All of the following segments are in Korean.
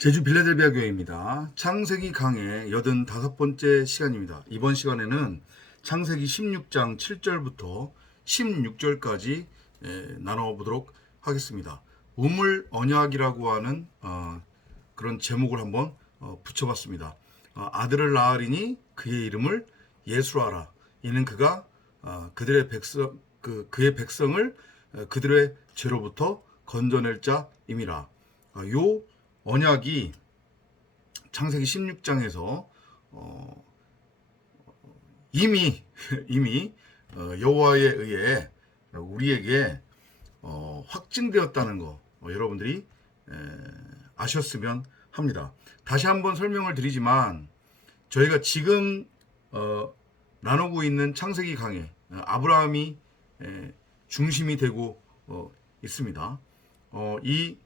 제주 빌라델비아 교회입니다. 창세기 강의 85번째 시간입니다. 이번 시간에는 창세기 16장 7절부터 16절까지 나눠보도록 하겠습니다. 우물 언약이라고 하는 그런 제목을 한번 붙여봤습니다. 아들을 낳으리니 그의 이름을 예수하라. 이는 그가 그들의 백성 그의 백성을 그들의 죄로부터 건져낼 자임이라. 요 언약이 창세기 16장에서 이미 여호와에 의해 우리에게 확증되었다는 거 여러분들이 아셨으면 합니다. 다시 한번 설명을 드리지만 저희가 지금 나누고 있는 창세기 강의 아브라함이 중심이 되고 있습니다. 이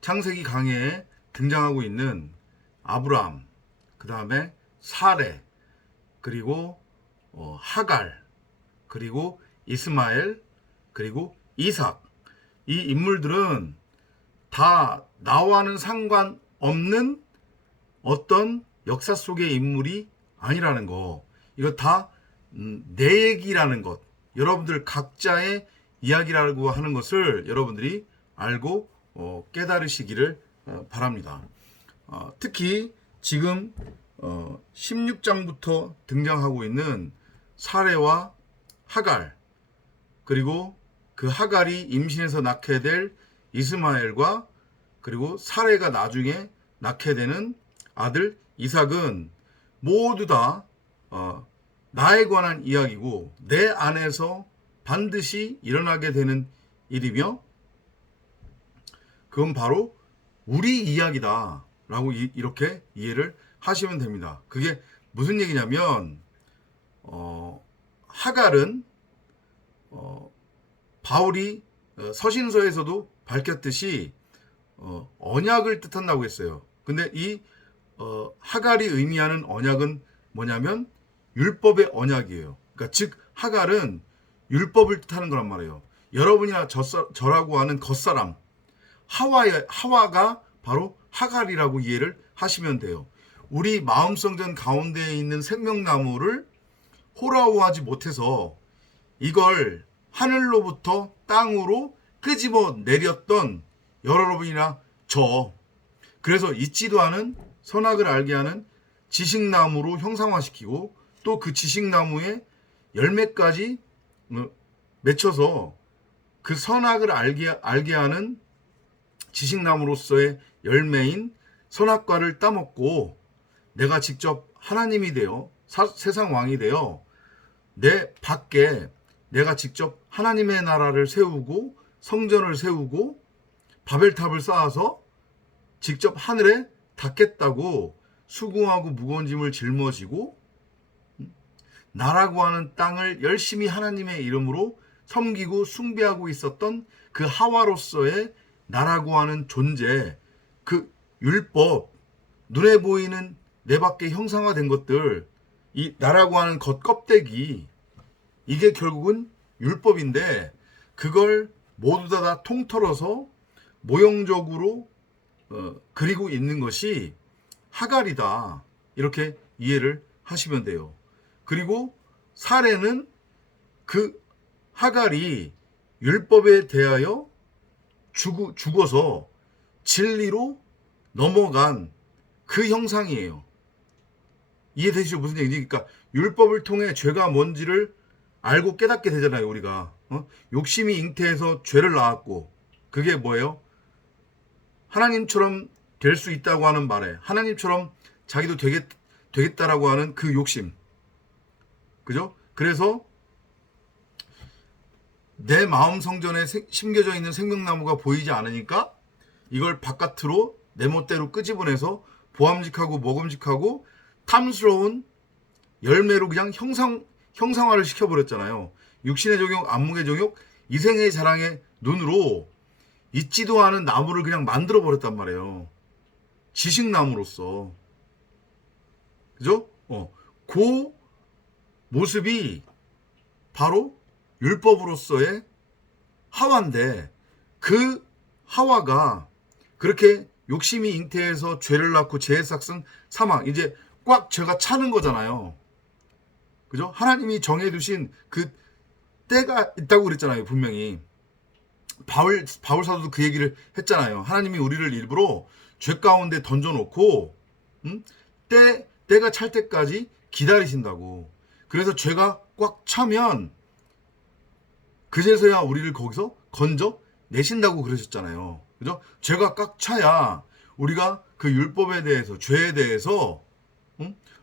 창세기 강해에 등장하고 있는 아브라함, 그 다음에 사레, 그리고 하갈, 그리고 이스마엘, 그리고 이삭. 이 인물들은 다 나와는 상관없는 어떤 역사 속의 인물이 아니라는 거. 이거 다 내 얘기라는 것. 여러분들 각자의 이야기라고 하는 것을 여러분들이 알고 깨달으시기를 바랍니다. 특히 지금 16장부터 등장하고 있는 사레와 하갈, 그리고 그 하갈이 임신해서 낳게 될 이스마엘과 그리고 사레가 나중에 낳게 되는 아들 이삭은 모두 다 나에 관한 이야기고 내 안에서 반드시 일어나게 되는 일이며 그건 바로 우리 이야기다 라고 이렇게 이해를 하시면 됩니다. 그게 무슨 얘기냐면 하갈은 바울이 서신서에서도 밝혔듯이 언약을 뜻한다고 했어요. 근데 이 하갈이 의미하는 언약은 뭐냐면 율법의 언약이에요. 그러니까 즉 하갈은 율법을 뜻하는 거란 말이에요. 여러분이나 저라고 하는 겉사람 하와가 바로 하갈이라고 이해를 하시면 돼요. 우리 마음성전 가운데에 있는 생명나무를 호라호하지 못해서 이걸 하늘로부터 땅으로 끄집어 내렸던 여러분이나 그래서 잊지도 않은 선악을 알게 하는 지식나무로 형상화시키고 또 그 지식나무에 열매까지 맺혀서 그 선악을 알게 하는 지식나무로서의 열매인 선악과를 따먹고 내가 직접 하나님이 되어 세상 왕이 되어 내 밖에 내가 직접 하나님의 나라를 세우고 성전을 세우고 바벨탑을 쌓아서 직접 하늘에 닿겠다고 수고하고 무거운 짐을 짊어지고 나라고 하는 땅을 열심히 하나님의 이름으로 섬기고 숭배하고 있었던 그 하와로서의 나라고 하는 존재, 그 율법, 눈에 보이는 내 밖에 형상화된 것들, 이 나라고 하는 겉껍데기, 이게 결국은 율법인데 그걸 모두 다 통틀어서 모형적으로 그리고 있는 것이 하갈이다. 이렇게 이해를 하시면 돼요. 그리고 사례는 그 하갈이 율법에 대하여 죽어서 진리로 넘어간 그 형상이에요. 이해되시죠? 무슨 얘기인지. 그러니까 율법을 통해 죄가 뭔지를 알고 깨닫게 되잖아요, 우리가. 욕심이 잉태해서 죄를 낳았고 그게 뭐예요? 하나님처럼 될 수 있다고 하는 말에 하나님처럼 자기도 되겠다라고 하는 그 욕심. 그죠? 그래서 내 마음 성전에 심겨져 있는 생명나무가 보이지 않으니까 이걸 바깥으로 내 멋대로 끄집어내서 보암직하고 먹음직하고 탐스러운 열매로 그냥 형상화를 시켜버렸잖아요. 육신의 정욕, 안목의 정욕, 이생의 자랑의 눈으로 있지도 않은 나무를 그냥 만들어버렸단 말이에요. 지식나무로서. 그죠? 그 모습이 바로 율법으로서의 하와인데 그 하와가 그렇게 욕심이 잉태해서 죄를 낳고 죄의 삭은 사망. 이제 꽉 죄가 차는 거잖아요. 그죠? 하나님이 정해두신 그 때가 있다고 그랬잖아요. 분명히. 바울 사도도 그 얘기를 했잖아요. 하나님이 우리를 일부러 죄 가운데 던져놓고 때가 찰 때까지 기다리신다고. 그래서 죄가 꽉 차면 그제서야 우리를 거기서 건져 내신다고 그러셨잖아요. 그죠? 죄가 꽉 차야 우리가 그 율법에 대해서, 죄에 대해서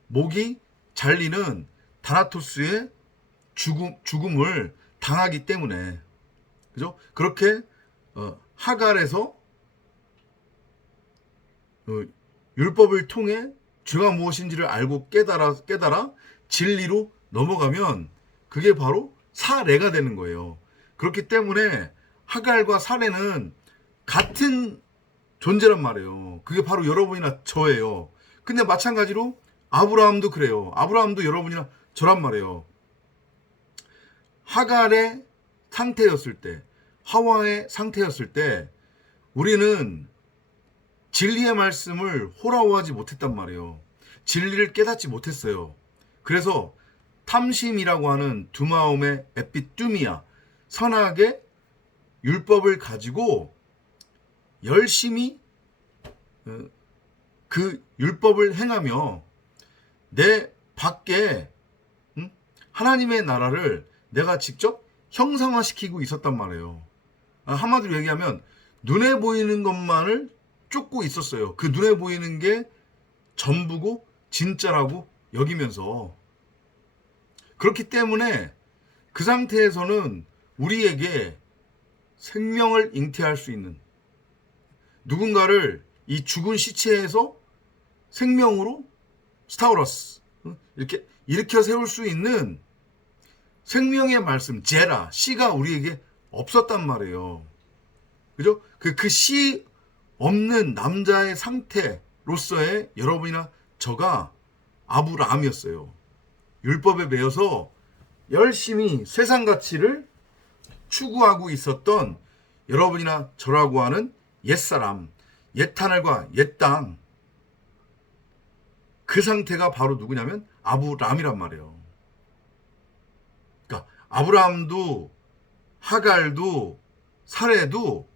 목이 잘리는 다나토스의 죽음을 당하기 때문에. 그죠? 그렇게 하갈에서 율법을 통해 죄가 무엇인지를 알고 깨달아 진리로 넘어가면 그게 바로 사례가 되는 거예요. 그렇기 때문에 하갈과 사례는 같은 존재란 말이에요. 그게 바로 여러분이나 저예요. 근데 마찬가지로 아브라함도 그래요. 아브라함도 여러분이나 저란 말이에요. 하갈의 상태였을 때, 하와의 상태였을 때 우리는 진리의 말씀을 호라호하지 못했단 말이에요. 진리를 깨닫지 못했어요. 그래서 탐심이라고 하는 두 마음의 에피뚜미아, 선악의 율법을 가지고 열심히 그 율법을 행하며 내 밖에 하나님의 나라를 내가 직접 형상화시키고 있었단 말이에요. 한마디로 얘기하면 눈에 보이는 것만을 쫓고 있었어요. 그 눈에 보이는 게 전부고 진짜라고 여기면서. 그렇기 때문에 그 상태에서는 우리에게 생명을 잉태할 수 있는, 누군가를 이 죽은 시체에서 생명으로 스타우러스 이렇게 일으켜 세울 수 있는 생명의 말씀 제라, 씨가 우리에게 없었단 말이에요. 그죠? 그 씨 없는 남자의 상태로서의 여러분이나 저가 아브라함이었어요. 율법에 매여서 열심히 세상 가치를 추구하고 있었던 여러분이나 저라고 하는 옛사람, 옛하늘과 옛땅, 그 상태가 바로 누구냐면 아브라함이란 말이에요. 그러니까 아브라함도 하갈도 사레도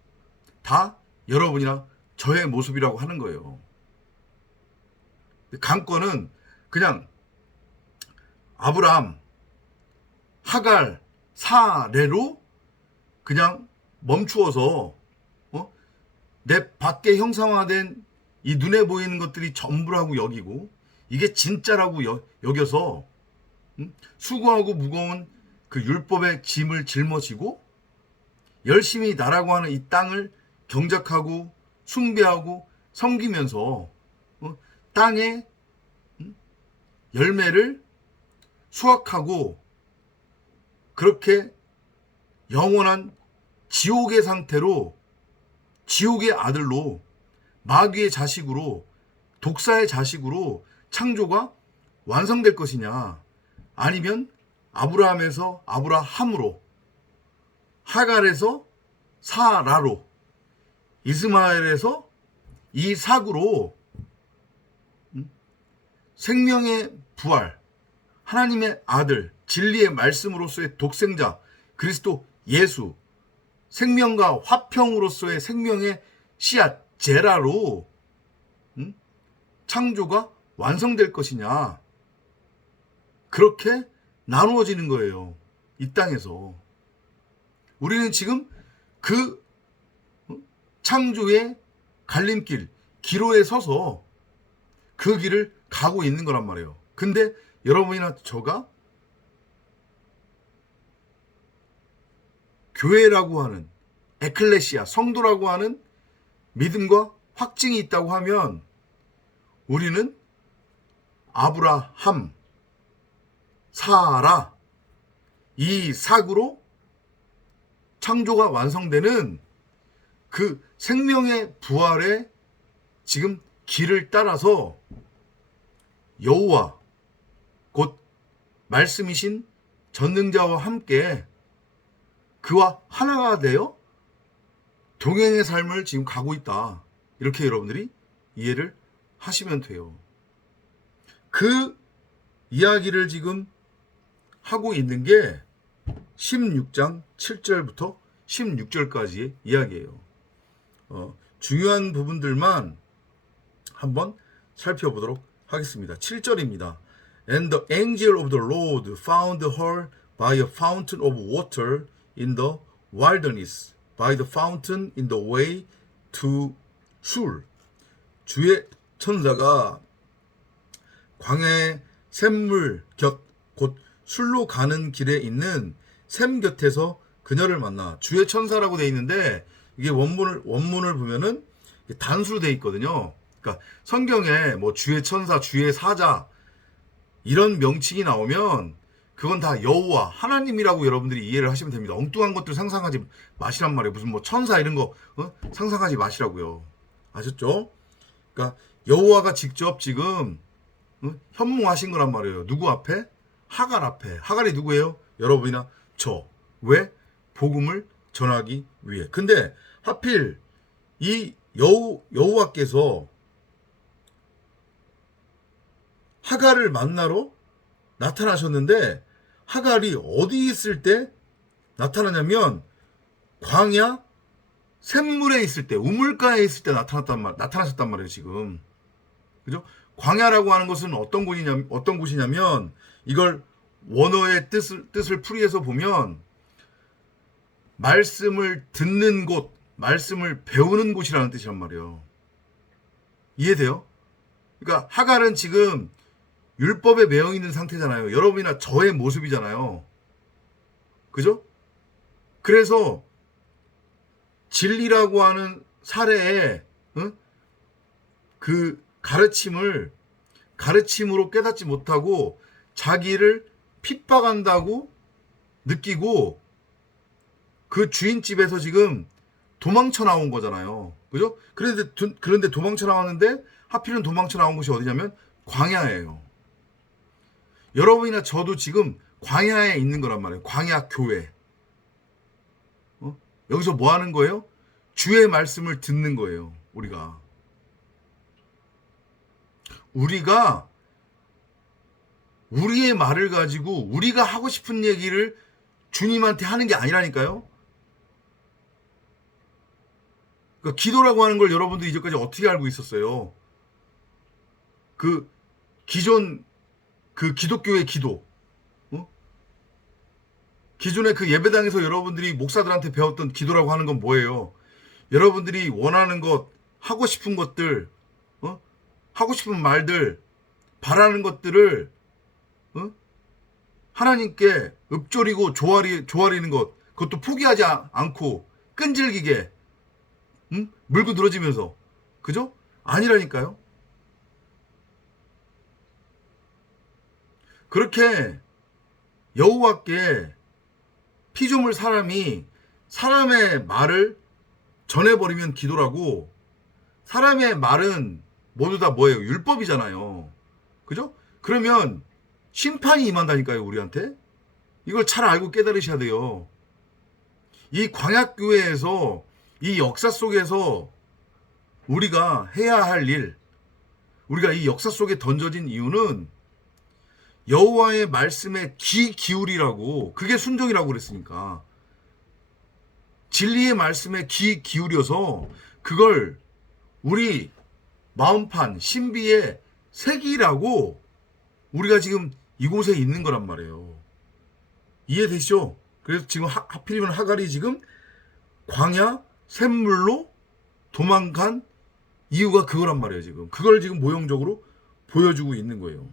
다 여러분이나 저의 모습이라고 하는 거예요. 관건은 그냥 아브라함, 하갈, 사레로 그냥 멈추어서 내 밖에 형상화된 이 눈에 보이는 것들이 전부라고 여기고 이게 진짜라고 여겨서 수고하고 무거운 그 율법의 짐을 짊어지고 열심히 나라고 하는 이 땅을 경작하고 숭배하고 섬기면서 땅의 열매를 수확하고 그렇게 영원한 지옥의 상태로, 지옥의 아들로, 마귀의 자식으로, 독사의 자식으로 창조가 완성될 것이냐, 아니면 아브라함에서 아브라함으로, 하갈에서 사라로, 이스마엘에서 이삭으로 생명의 부활, 하나님의 아들, 진리의 말씀으로서의 독생자 그리스도 예수, 생명과 화평으로서의 생명의 씨앗 제라로 창조가 완성될 것이냐, 그렇게 나누어지는 거예요. 이 땅에서 우리는 지금 그 창조의 갈림길, 기로에 서서 그 길을 가고 있는 거란 말이에요. 근데 여러분이나 저가 교회라고 하는, 에클레시아, 성도라고 하는 믿음과 확증이 있다고 하면 우리는 아브라함, 사라, 이삭으로 창조가 완성되는 그 생명의 부활의 지금 길을 따라서 여호와 곧 말씀이신 전능자와 함께 그와 하나가 되어 동행의 삶을 지금 가고 있다. 이렇게 여러분들이 이해를 하시면 돼요. 그 이야기를 지금 하고 있는 게 16장 7절부터 16절까지의 이야기예요. 중요한 부분들만 한번 살펴보도록 하겠습니다. 7절입니다. And the angel of the Lord found her by a fountain of water in the wilderness, by the fountain in the way to Shur. 주의 천사가 광야의 샘물 곁 곧 술로 가는 길에 있는 샘 곁에서 그녀를 만나. 주의 천사라고 돼 있는데 이게 원문을 보면은 단수로 돼 있거든요. 그러니까 성경에 뭐 주의 천사, 주의 사자 이런 명칭이 나오면 그건 다 여호와 하나님이라고 여러분들이 이해를 하시면 됩니다. 엉뚱한 것들 상상하지 마시란 말이에요. 무슨 뭐 천사 이런 거 상상하지 마시라고요. 아셨죠? 그러니까 여호와가 직접 지금 현몽하신 거란 말이에요. 누구 앞에? 하갈 앞에. 하갈이 누구예요? 여러분이나 저. 왜? 복음을 전하기 위해. 근데 하필 이 여호와께서 하갈을 만나러 나타나셨는데 하갈이 어디 있을 때 나타나냐면 광야 샘물에 있을 때, 우물가에 있을 때 나타나셨단 말이에요, 지금. 그죠? 광야라고 하는 것은 어떤 곳이냐면 이걸 원어의 뜻을 풀이해서 보면 말씀을 듣는 곳, 말씀을 배우는 곳이라는 뜻이란 말이에요. 이해돼요? 그러니까 하갈은 지금 율법에 매여 있는 상태잖아요. 여러분이나 저의 모습이잖아요. 그죠? 그래서 진리라고 하는 사례에 그 가르침으로 깨닫지 못하고 자기를 핍박한다고 느끼고 그 주인집에서 지금 도망쳐 나온 거잖아요. 그죠? 그런데 도망쳐 나왔는데 하필은 도망쳐 나온 곳이 어디냐면 광야예요. 여러분이나 저도 지금 광야에 있는 거란 말이에요. 광야 교회. 여기서 뭐 하는 거예요? 주의 말씀을 듣는 거예요. 우리가 우리의 말을 가지고 우리가 하고 싶은 얘기를 주님한테 하는 게 아니라니까요. 그러니까 기도라고 하는 걸 여러분들이 이제까지 어떻게 알고 있었어요? 그 기존 그 기독교의 기도, 기존의 그 예배당에서 여러분들이 목사들한테 배웠던 기도라고 하는 건 뭐예요? 여러분들이 원하는 것, 하고 싶은 것들, 하고 싶은 말들, 바라는 것들을 하나님께 읊조리고 조아리는 것, 그것도 포기하지 않고 끈질기게 물고 늘어지면서, 그죠? 아니라니까요. 그렇게 여호와께 피조물 사람이 사람의 말을 전해버리면 기도라고. 사람의 말은 모두 다 뭐예요? 율법이잖아요. 그죠? 그러면 심판이 임한다니까요, 우리한테. 이걸 잘 알고 깨달으셔야 돼요. 이 광야교회에서 이 역사 속에서 우리가 해야 할 일, 우리가 이 역사 속에 던져진 이유는 여호와의 말씀에 귀 기울이라고. 그게 순종이라고 그랬으니까. 진리의 말씀에 귀 기울여서 그걸 우리 마음판 신비에 새기라고 우리가 지금 이곳에 있는 거란 말이에요. 이해되시죠? 그래서 지금 하필이면 하갈이 지금 광야 샘물로 도망간 이유가 그거란 말이에요. 지금 그걸 지금 모형적으로 보여주고 있는 거예요.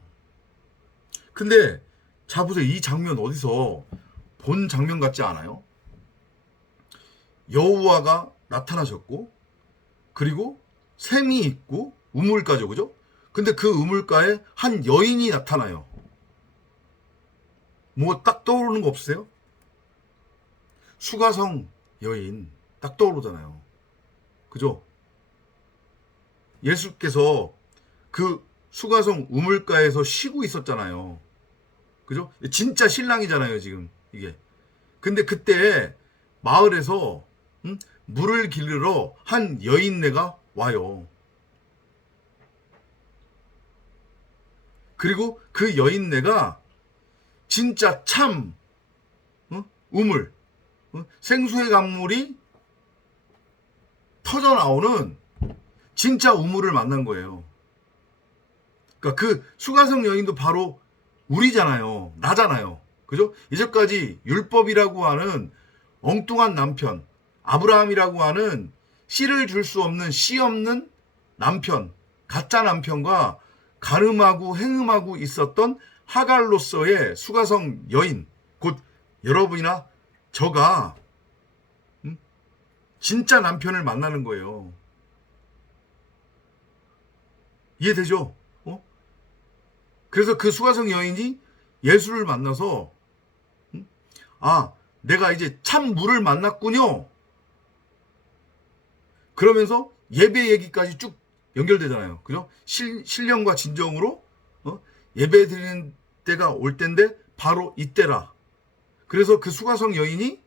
근데 자 보세요. 이 장면 어디서 본 장면 같지 않아요? 여호와가 나타나셨고 그리고 샘이 있고 우물가죠. 그죠? 근데 그 우물가에 한 여인이 나타나요. 뭐 딱 떠오르는 거 없으세요? 수가성 여인 딱 떠오르잖아요. 그죠? 예수께서 그 수가성 우물가에서 쉬고 있었잖아요. 그죠? 진짜 신랑이잖아요, 지금 이게. 근데 그때 마을에서 물을 기르러 한 여인네가 와요. 그리고 그 여인네가 진짜 참 우물, 생수의 강물이 터져 나오는 진짜 우물을 만난 거예요. 그러니까 그 수가성 여인도 바로 우리잖아요. 나잖아요. 그죠? 이제까지 율법이라고 하는 엉뚱한 남편, 아브라함이라고 하는 씨를 줄 수 없는 씨 없는 남편, 가짜 남편과 가늠하고 행음하고 있었던 하갈로서의 수가성 여인, 곧 여러분이나 저가 진짜 남편을 만나는 거예요. 이해되죠? 그래서 그 수가성 여인이 예수를 만나서 내가 이제 참 물을 만났군요. 그러면서 예배 얘기까지 쭉 연결되잖아요. 그죠? 신령과 진정으로 예배 드리는 때가 올 때인데 바로 이때라. 그래서 그 수가성 여인이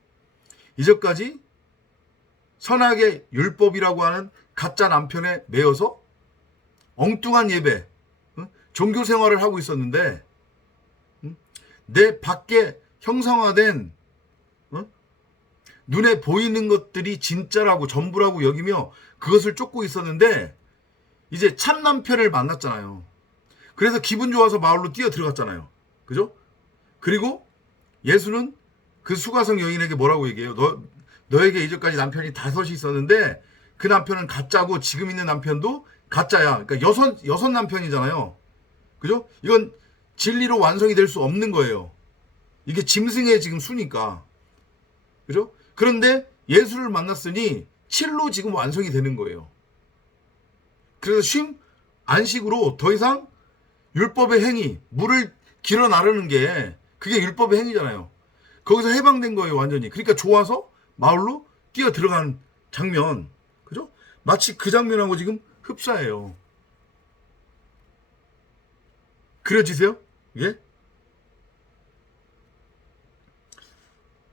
이제까지 선하게 율법이라고 하는 가짜 남편에 매여서 엉뚱한 예배, 종교 생활을 하고 있었는데 내 밖에 형상화된 눈에 보이는 것들이 진짜라고 전부라고 여기며 그것을 쫓고 있었는데 이제 참 남편을 만났잖아요. 그래서 기분 좋아서 마을로 뛰어 들어갔잖아요. 그죠? 그리고 예수는 그 수가성 여인에게 뭐라고 얘기해요? 너에게 이제까지 남편이 5이 있었는데 그 남편은 가짜고 지금 있는 남편도 가짜야. 그러니까 여섯 남편이잖아요. 그죠? 이건 진리로 완성이 될 수 없는 거예요. 이게 짐승의 지금 수니까. 그죠? 그런데 예수를 만났으니 7로 지금 완성이 되는 거예요. 그래서 안식으로 더 이상 율법의 행위, 물을 길어 나르는 게 그게 율법의 행위잖아요. 거기서 해방된 거예요, 완전히. 그러니까 좋아서 마을로 뛰어 들어간 장면. 그죠? 마치 그 장면하고 지금 흡사해요. 그려지세요? 이게?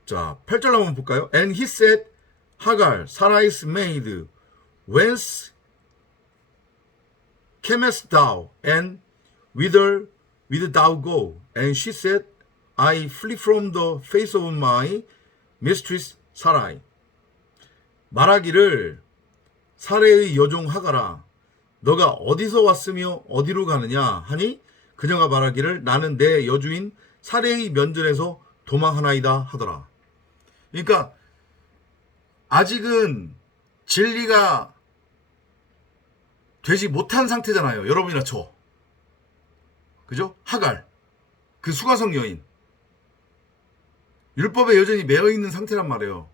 자, 8절 한번 볼까요? And he said, 하갈, 사라이's maid, whence camest thou, and whither wilt thou go? And she said, I flee from the face of my mistress 사라이. 말하기를 사레의 여종 하갈아, 너가 어디서 왔으며 어디로 가느냐 하니 그녀가 말하기를 나는 내 여주인 사레의 면전에서 도망하나이다 하더라. 그러니까 아직은 진리가 되지 못한 상태잖아요. 여러분이나 저. 그죠? 하갈. 그 수가성 여인. 율법에 여전히 매여 있는 상태란 말이에요.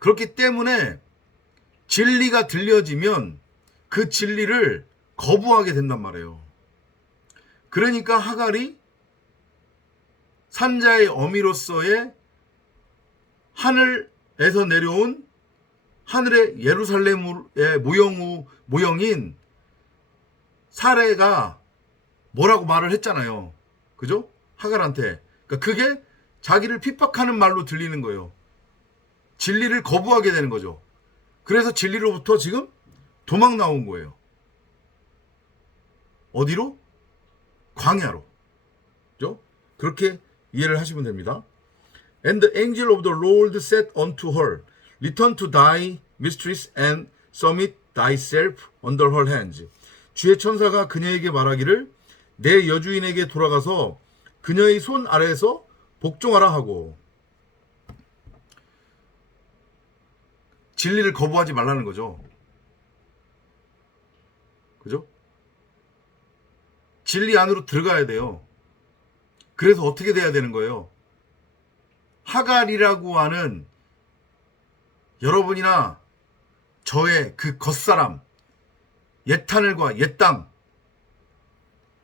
그렇기 때문에 진리가 들려지면 그 진리를 거부하게 된단 말이에요. 그러니까 하갈이 산자의 어미로서의 하늘에서 내려온 하늘의 예루살렘의 모형인 사레가 뭐라고 말을 했잖아요. 그죠? 하갈한테. 그러니까 그게 자기를 핍박하는 말로 들리는 거예요. 진리를 거부하게 되는 거죠. 그래서 진리로부터 지금 도망 나온 거예요. 어디로? 광야로. 그죠? 그렇게 이해를 하시면 됩니다. And the angel of the Lord said unto her, Return to thy mistress and submit thyself under her hands. 주의 천사가 그녀에게 말하기를 내 여주인에게 돌아가서 그녀의 손 아래에서 복종하라 하고. 진리를 거부하지 말라는 거죠. 그죠? 진리 안으로 들어가야 돼요. 그래서 어떻게 돼야 되는 거예요? 하갈이라고 하는 여러분이나 저의 그 겉사람, 옛하늘과 옛땅,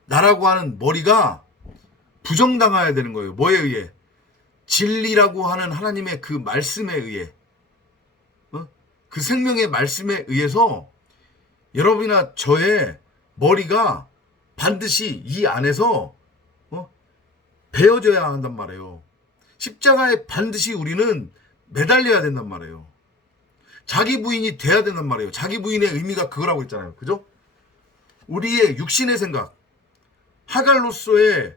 나라고 하는 머리가 부정당해야 되는 거예요. 뭐에 의해? 진리라고 하는 하나님의 그 말씀에 의해, 그 생명의 말씀에 의해서 여러분이나 저의 머리가 반드시 이 안에서 베어져야 한단 말이에요. 십자가에 반드시 우리는 매달려야 된단 말이에요. 자기 부인이 돼야 된단 말이에요. 자기 부인의 의미가 그거라고 했잖아요. 그죠? 우리의 육신의 생각, 하갈로서의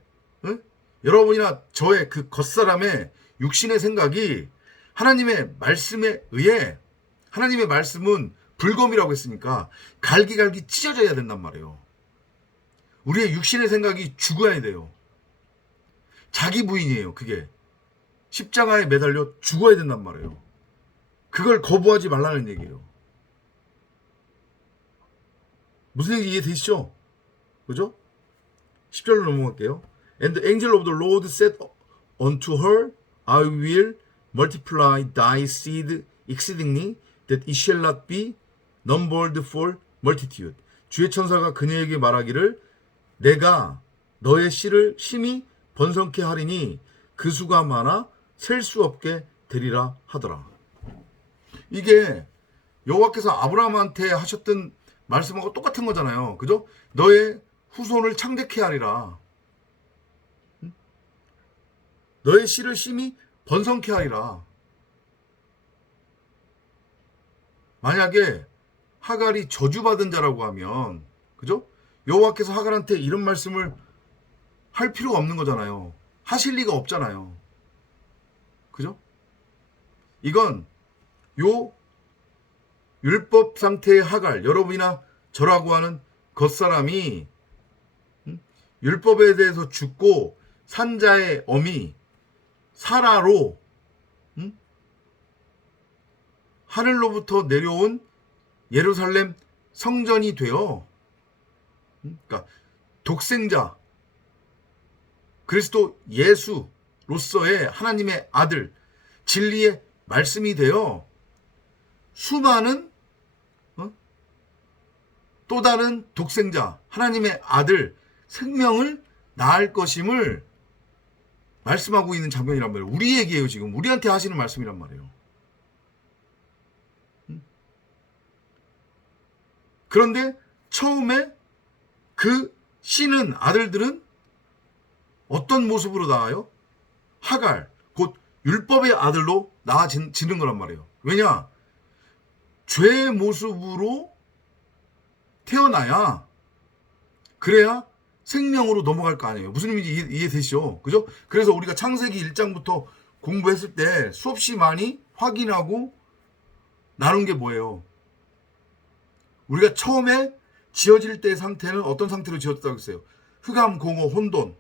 여러분이나 저의 그 겉사람의 육신의 생각이 하나님의 말씀에 의해, 하나님의 말씀은 불검이라고 했으니까 갈기갈기 찢어져야 된단 말이에요. 우리의 육신의 생각이 죽어야 돼요. 자기 부인이에요. 그게 십자가에 매달려 죽어야 된단 말이에요. 그걸 거부하지 말라는 얘기예요. 무슨 얘기 이해되시죠? 그죠? 10절로 넘어갈게요. And the angel of the Lord said unto her, I will multiply thy seed exceedingly, that it shall not be numbered for multitude. 주의 천사가 그녀에게 말하기를 내가 너의 씨를 심히 번성케 하리니 그 수가 많아 셀 수 없게 되리라 하더라. 이게 여호와께서 아브라함한테 하셨던 말씀하고 똑같은 거잖아요. 그죠? 너의 후손을 창대케 하리라. 너의 씨를 심히 번성케 하리라. 만약에 하갈이 저주받은 자라고 하면, 그죠? 여호와께서 하갈한테 이런 말씀을 할 필요가 없는 거잖아요. 하실 리가 없잖아요. 그죠? 이건 요 율법 상태의 하갈, 여러분이나 저라고 하는 겉사람이 율법에 대해서 죽고 산 자의 어미 사라로 하늘로부터 내려온 예루살렘 성전이 되어, 그러니까 독생자 그리스도 예수로서의 하나님의 아들 진리의 말씀이 되어 수많은 또 다른 독생자 하나님의 아들 생명을 낳을 것임을 말씀하고 있는 장면이란 말이에요. 우리 얘기예요. 지금 우리한테 하시는 말씀이란 말이에요. 그런데 처음에 그 씨는 아들들은 어떤 모습으로 나와요? 하갈, 곧 율법의 아들로 나아지는 거란 말이에요. 왜냐? 죄의 모습으로 태어나야, 그래야 생명으로 넘어갈 거 아니에요. 무슨 의미인지 이해되시죠? 그죠? 그래서 우리가 창세기 1장부터 공부했을 때 수없이 많이 확인하고 나눈 게 뭐예요? 우리가 처음에 지어질 때의 상태는 어떤 상태로 지었다고 했어요? 흑암, 공허, 혼돈,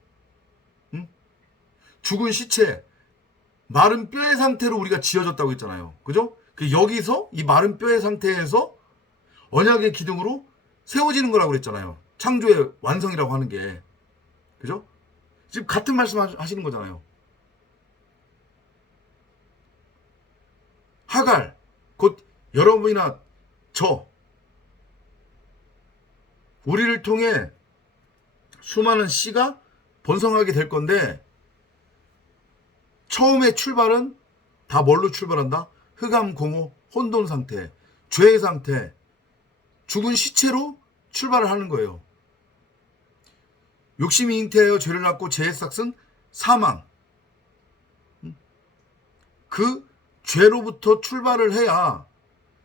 죽은 시체, 마른 뼈의 상태로 우리가 지어졌다고 했잖아요. 그죠? 여기서 이 마른 뼈의 상태에서 언약의 기둥으로 세워지는 거라고 그랬잖아요. 창조의 완성이라고 하는 게. 그죠? 지금 같은 말씀 하시는 거잖아요. 하갈, 곧 여러분이나 저, 우리를 통해 수많은 씨가 번성하게 될 건데, 처음에 출발은 다 뭘로 출발한다? 흑암, 공허, 혼돈 상태, 죄의 상태, 죽은 시체로 출발을 하는 거예요. 욕심이 잉태하여 죄를 낳고 죄의 삭은 사망. 그 죄로부터 출발을 해야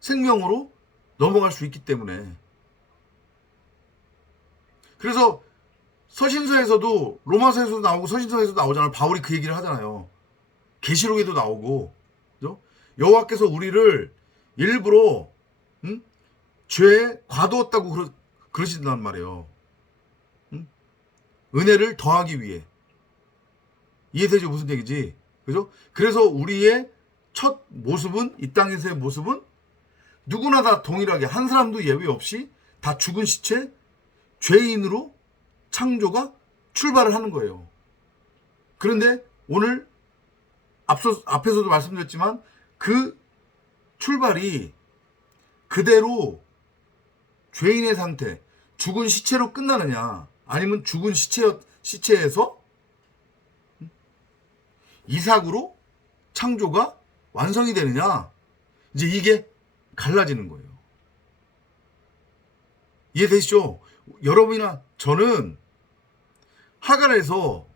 생명으로 넘어갈 수 있기 때문에. 그래서 서신서에서도, 로마서에서도 나오고 서신서에서도 나오잖아요. 바울이 그 얘기를 하잖아요. 계시록에도 나오고. 그죠? 여호와께서 우리를 일부러 죄에 과도했다고 그러신단 말이에요. 은혜를 더하기 위해. 이해되죠? 무슨 얘기지? 그죠? 그래서 우리의 첫 모습은, 이 땅에서의 모습은 누구나 다 동일하게, 한 사람도 예외 없이 다 죽은 시체, 죄인으로 창조가 출발을 하는 거예요. 그런데 오늘 앞에서도 말씀드렸지만 그 출발이 그대로 죄인의 상태, 죽은 시체로 끝나느냐, 아니면 죽은 시체에서 이삭으로 창조가 완성이 되느냐, 이제 이게 갈라지는 거예요. 이해되시죠? 여러분이나 저는 하갈에서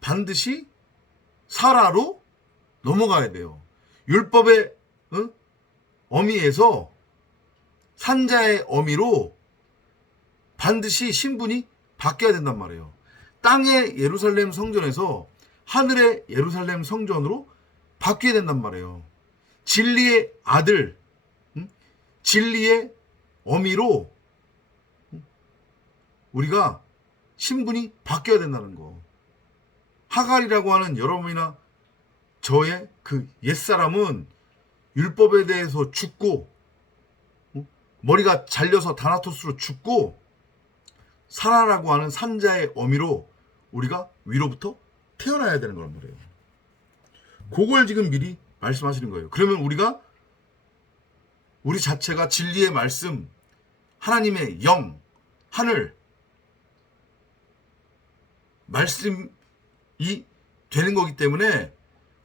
반드시 사라로 넘어가야 돼요. 율법의 어미에서 산자의 어미로 반드시 신분이 바뀌어야 된단 말이에요. 땅의 예루살렘 성전에서 하늘의 예루살렘 성전으로 바뀌어야 된단 말이에요. 진리의 아들, 진리의 어미로 우리가 신분이 바뀌어야 된다는 거. 하갈이라고 하는 여러분이나 저의 그 옛사람은 율법에 대해서 죽고 머리가 잘려서 다나토스로 죽고 사라라고 하는 산자의 어미로 우리가 위로부터 태어나야 되는 거란 말이에요. 그걸 지금 미리 말씀하시는 거예요. 그러면 우리 자체가 진리의 말씀, 하나님의 영, 하늘 말씀이 되는 거기 때문에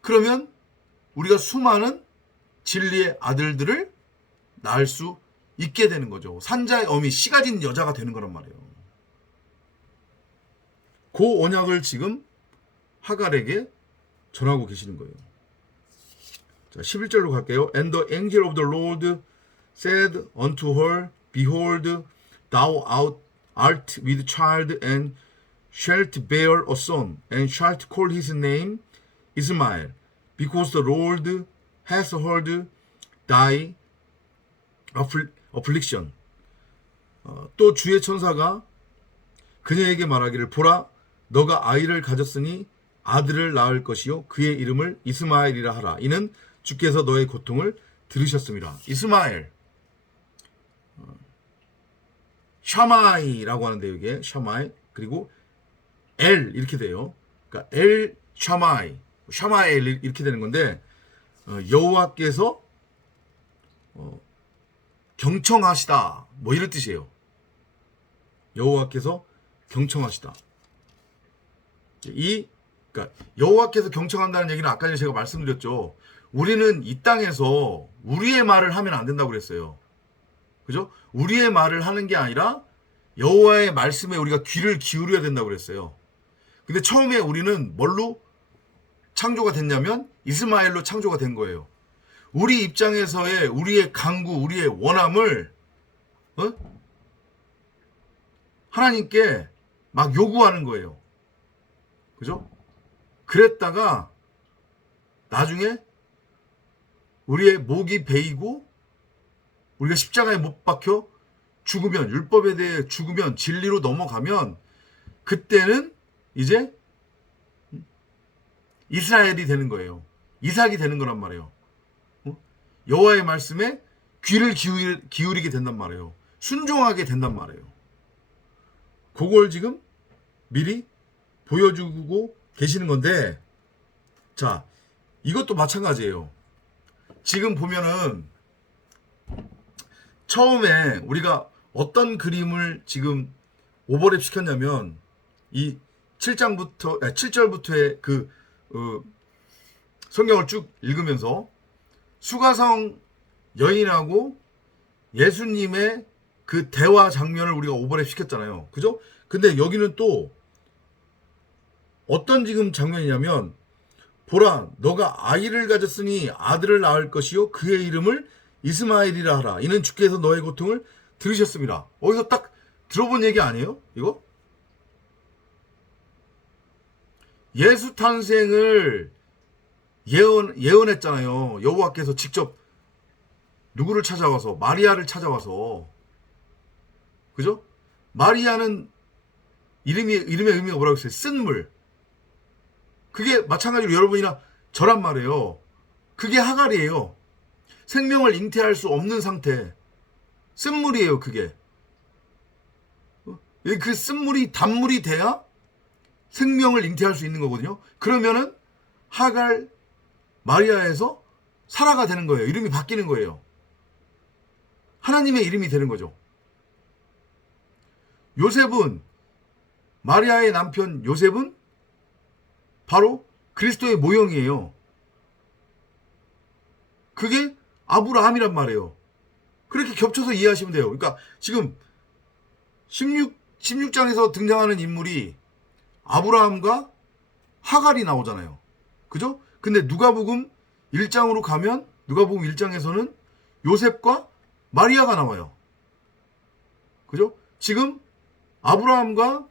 그러면 우리가 수많은 진리의 아들들을 낳을 수 있게 되는 거죠. 산자의 어미, 씨 가진 여자가 되는 거란 말이에요. 그 언약을 지금 하갈에게 전하고 계시는 거예요. 자, 11절로 갈게요. And the angel of the Lord said unto her, Behold, thou art with child, and shalt bear a son, and shalt call his name Ismael, because the Lord has heard thy affliction. 또 주의 천사가 그녀에게 말하기를, 보라, 너가 아이를 가졌으니 아들을 낳을 것이요 그의 이름을 이스마엘이라 하라. 이는 주께서 너의 고통을 들으셨습니다. 이스마엘, 샤마이라고 하는데 이게 샤마이, 그리고 엘 이렇게 돼요. 그러니까 엘 샤마이, 샤마엘 이렇게 되는 건데 여호와께서 경청하시다 뭐 이런 뜻이에요. 여호와께서 경청하시다. 그러니까 여호와께서 경청한다는 얘기는 아까 전에 제가 말씀드렸죠. 우리는 이 땅에서 우리의 말을 하면 안 된다고 그랬어요. 그죠? 우리의 말을 하는 게 아니라 여호와의 말씀에 우리가 귀를 기울여야 된다고 그랬어요. 근데 처음에 우리는 뭘로 창조가 됐냐면 이스마엘로 창조가 된 거예요. 우리 입장에서의 우리의 강구, 우리의 원함을 하나님께 막 요구하는 거예요. 그죠? 그랬다가 나중에 우리의 목이 베이고 우리가 십자가에 못 박혀 죽으면, 율법에 대해 죽으면, 진리로 넘어가면 그때는 이제 이스라엘이 되는 거예요. 이삭이 되는 거란 말이에요. 여호와의 말씀에 귀를 기울이게 된단 말이에요. 순종하게 된단 말이에요. 그걸 지금 미리 보여주고 계시는 건데, 자, 이것도 마찬가지예요. 지금 보면은 처음에 우리가 어떤 그림을 지금 오버랩 시켰냐면 이 7절부터의 그 성경을 쭉 읽으면서 수가성 여인하고 예수님의 그 대화 장면을 우리가 오버랩 시켰잖아요. 그죠? 근데 여기는 또 어떤 지금 장면이냐면, 보라, 너가 아이를 가졌으니 아들을 낳을 것이요 그의 이름을 이스마엘이라 하라. 이는 주께서 너의 고통을 들으셨습니다. 어디서 딱 들어본 얘기 아니에요? 이거? 예수 탄생을 예언했잖아요. 여호와께서 직접 누구를 찾아와서, 마리아를 찾아와서. 그죠? 마리아는 이름의 의미가 뭐라고 했어요? 쓴물. 그게 마찬가지로 여러분이나 저란 말이에요. 그게 하갈이에요. 생명을 잉태할 수 없는 상태. 쓴물이에요, 그게. 그 쓴물이 단물이 돼야 생명을 잉태할 수 있는 거거든요. 그러면은 하갈, 마리아에서 사라가 되는 거예요. 이름이 바뀌는 거예요. 하나님의 이름이 되는 거죠. 요셉은, 마리아의 남편 요셉은 바로 그리스도의 모형이에요. 그게 아브라함이란 말이에요. 그렇게 겹쳐서 이해하시면 돼요. 그러니까 지금 16장에서 등장하는 인물이 아브라함과 하갈이 나오잖아요. 그죠? 근데 누가복음 1장으로 가면, 누가복음 1장에서는 요셉과 마리아가 나와요. 그죠? 지금 아브라함과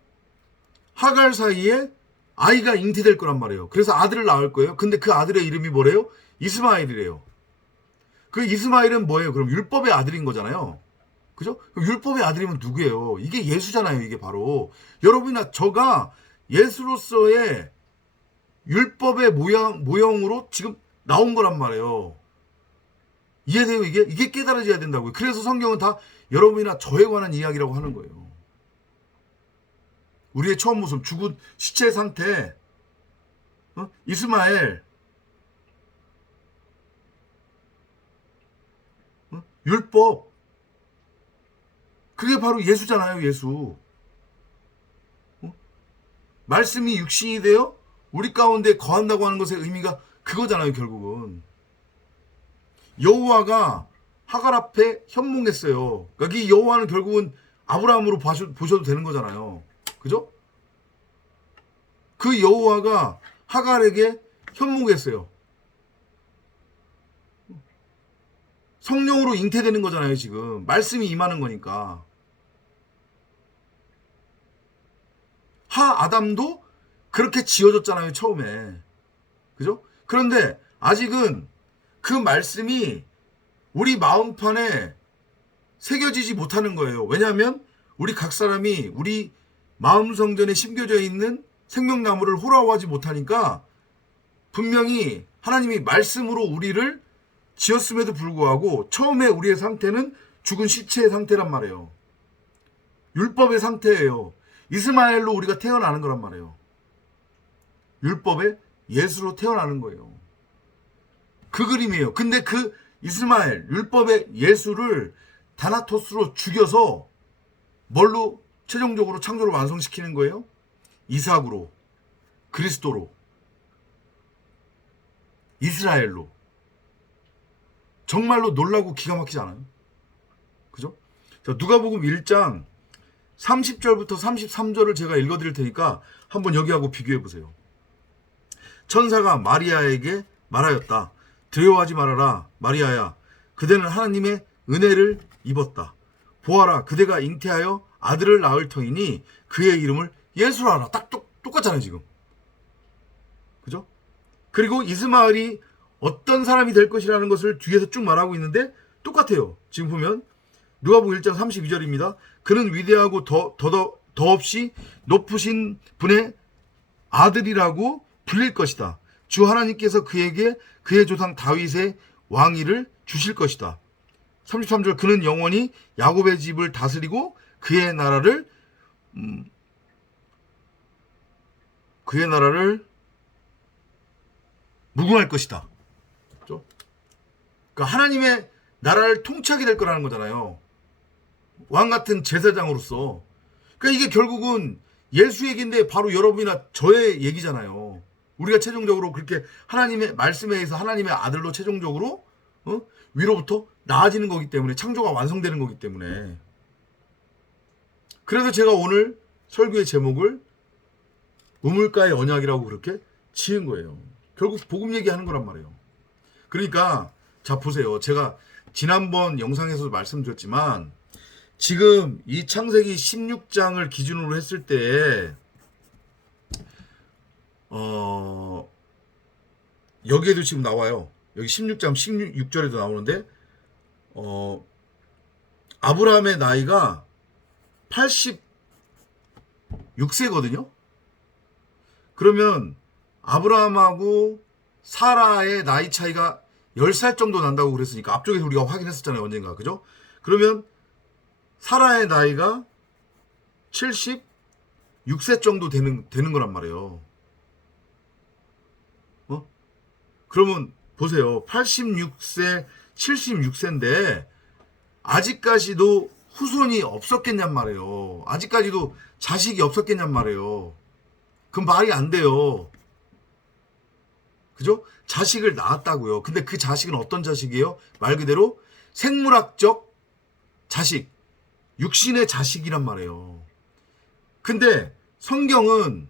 하갈 사이에 아이가 잉태될 거란 말이에요. 그래서 아들을 낳을 거예요. 근데 그 아들의 이름이 뭐래요? 이스마엘이래요. 그 이스마엘은 뭐예요? 그럼 율법의 아들인 거잖아요. 그죠? 율법의 아들이면 누구예요? 이게 예수잖아요. 이게 바로. 여러분이나 저가 예수로서의 율법의 모형으로 지금 나온 거란 말이에요. 이해돼요? 이게 깨달아져야 된다고요. 그래서 성경은 다 여러분이나 저에 관한 이야기라고 하는 거예요. 우리의 처음 모습, 죽은 시체 상태, 이스마엘, 율법, 그게 바로 예수잖아요. 예수. 말씀이 육신이 되어 우리 가운데 거한다고 하는 것의 의미가 그거잖아요. 결국은 여호와가 하갈 앞에 현몽했어요. 그러니까 이 여호와는 결국은 아브라함으로 보셔도 되는 거잖아요. 그죠? 그 여호와가 하갈에게 현몽했어요. 성령으로 잉태되는 거잖아요. 지금 말씀이 임하는 거니까. 아담도 그렇게 지어졌잖아요. 처음에. 그죠? 그런데 아직은 그 말씀이 우리 마음판에 새겨지지 못하는 거예요. 왜냐하면 우리 각 사람이 우리 마음 성전에 심겨져 있는 생명나무를 호라워하지 못하니까 분명히 하나님이 말씀으로 우리를 지었음에도 불구하고 처음에 우리의 상태는 죽은 시체의 상태란 말이에요. 율법의 상태예요. 이스마엘로 우리가 태어나는 거란 말이에요. 율법의 예수로 태어나는 거예요. 그 그림이에요. 근데 그 이스마엘, 율법의 예수를 다나토스로 죽여서 뭘로 최종적으로 창조를 완성시키는 거예요? 이삭으로, 그리스도로, 이스라엘로. 정말로 놀라고 기가 막히지 않아요? 그죠? 자, 누가복음 1장 30절부터 33절을 제가 읽어드릴 테니까 한번 여기하고 비교해 보세요. 천사가 마리아에게 말하였다. 두려워하지 말아라. 마리아야, 그대는 하나님의 은혜를 입었다. 보아라, 그대가 잉태하여 아들을 낳을 터이니 그의 이름을 예수라 하라. 딱 똑같잖아요 지금. 그죠? 그리고 이스마엘이 어떤 사람이 될 것이라는 것을 뒤에서 쭉 말하고 있는데 똑같아요. 지금 보면 누가복음 1장 32절입니다. 그는 위대하고 더없이 높으신 분의 아들이라고 불릴 것이다. 주 하나님께서 그에게 그의 조상 다윗의 왕위를 주실 것이다. 33절 그는 영원히 야곱의 집을 다스리고 그의 나라를 무궁할 것이다. 그렇죠? 그러니까 하나님의 나라를 통치하게 될 거라는 거잖아요. 왕 같은 제사장으로서. 그러니까 이게 결국은 예수 얘기인데 바로 여러분이나 저의 얘기잖아요. 우리가 최종적으로 그렇게 하나님의 말씀에 의해서 하나님의 아들로 최종적으로 위로부터 나아지는 거기 때문에, 창조가 완성되는 거기 때문에. 그래서 제가 오늘 설교의 제목을 우물가의 언약이라고 그렇게 지은 거예요. 결국 복음 얘기하는 거란 말이에요. 그러니까 자 보세요. 제가 지난번 영상에서도 말씀드렸지만 지금 이 창세기 16장을 기준으로 했을 때 여기에도 지금 나와요. 여기 16장 16절에도 나오는데 아브라함의 나이가 86세거든요. 그러면 아브라함하고 사라의 나이 차이가 10살 정도 난다고 그랬으니까 앞쪽에서 우리가 확인했었잖아요. 언젠가. 그죠? 그러면 사라의 나이가 76세 정도 되는 거란 말이에요. 그러면 보세요. 86세, 76세인데 아직까지도 후손이 없었겠냔 말이에요. 아직까지도 자식이 없었겠냔 말이에요. 그럼 말이 안 돼요. 그죠? 자식을 낳았다고요. 근데 그 자식은 어떤 자식이에요? 말 그대로 생물학적 자식, 육신의 자식이란 말이에요. 근데 성경은